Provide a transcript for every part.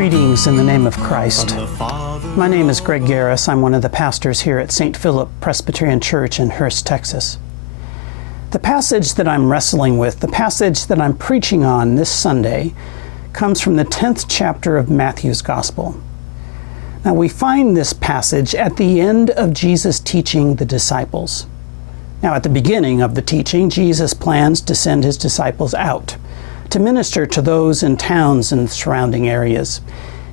Greetings in the name of Christ. My name is Greg Garris. I'm one of the pastors here at St. Philip Presbyterian Church in Hurst, Texas. The passage that I'm wrestling with, the passage that I'm preaching on this Sunday, comes from the 10th chapter of Matthew's Gospel. Now, we find this passage at the end of Jesus teaching the disciples. Now, at the beginning of the teaching, Jesus plans to send his disciples out to minister to those in towns and surrounding areas.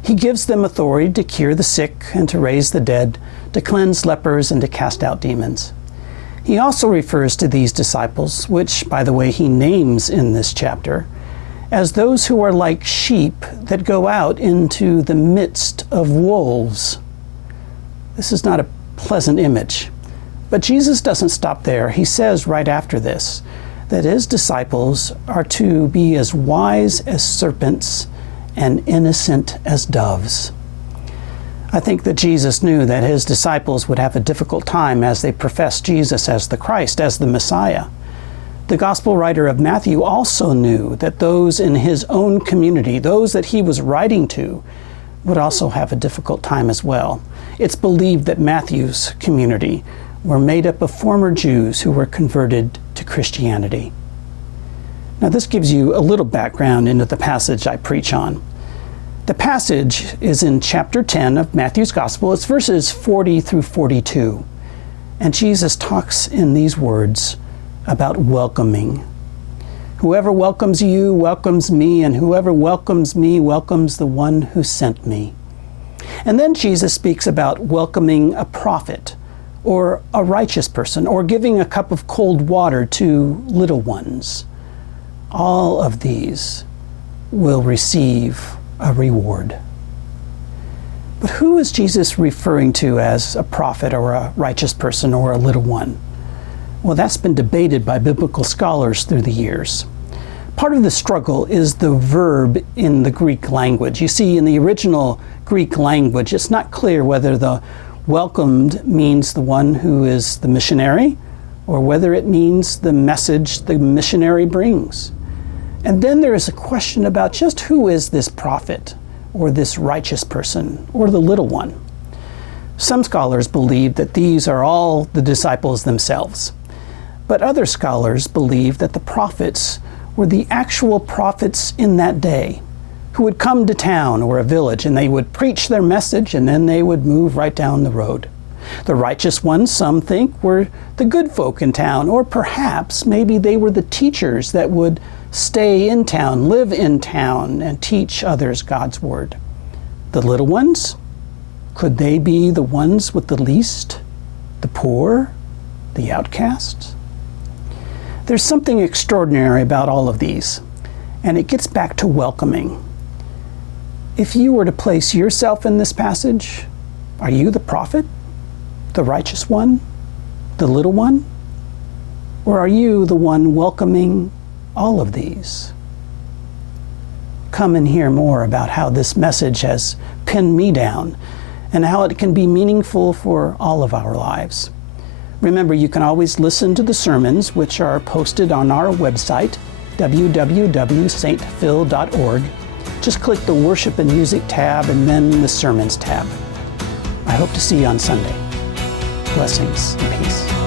He gives them authority to cure the sick and to raise the dead, to cleanse lepers and to cast out demons. He also refers to these disciples, which, by the way, he names in this chapter, as those who are like sheep that go out into the midst of wolves. This is not a pleasant image. But Jesus doesn't stop there. He says right after this that his disciples are to be as wise as serpents and innocent as doves. I think that Jesus knew that his disciples would have a difficult time as they professed Jesus as the Christ, as the Messiah. The gospel writer of Matthew also knew that those in his own community, those that he was writing to, would also have a difficult time as well. It's believed that Matthew's community were made up of former Jews who were converted to Christianity. Now, this gives you a little background into the passage I preach on. The passage is in chapter 10 of Matthew's Gospel. It's verses 40 through 42. And Jesus talks in these words about welcoming. Whoever welcomes you welcomes me, and whoever welcomes me welcomes the one who sent me. And then Jesus speaks about welcoming a prophet, or a righteous person, or giving a cup of cold water to little ones. All of these will receive a reward. But who is Jesus referring to as a prophet or a righteous person or a little one? Well, that's been debated by biblical scholars through the years. Part of the struggle is the verb in the Greek language. You see, in the original Greek language, it's not clear whether the welcomed means the one who is the missionary, or whether it means the message the missionary brings. And then there is a question about just who is this prophet, or this righteous person, or the little one. Some scholars believe that these are all the disciples themselves. But other scholars believe that the prophets were the actual prophets in that day, who would come to town or a village, and they would preach their message, and then they would move right down the road. The righteous ones, some think, were the good folk in town, or perhaps maybe they were the teachers that would stay in town, live in town, and teach others God's word. The little ones, could they be the ones with the least, the poor, the outcasts? There's something extraordinary about all of these, and it gets back to welcoming. If you were to place yourself in this passage, are you the prophet, the righteous one, the little one? Or are you the one welcoming all of these? Come and hear more about how this message has pinned me down and how it can be meaningful for all of our lives. Remember, you can always listen to the sermons, which are posted on our website, www.stphil.org. Just click the Worship and Music tab and then the Sermons tab. I hope to see you on Sunday. Blessings and peace.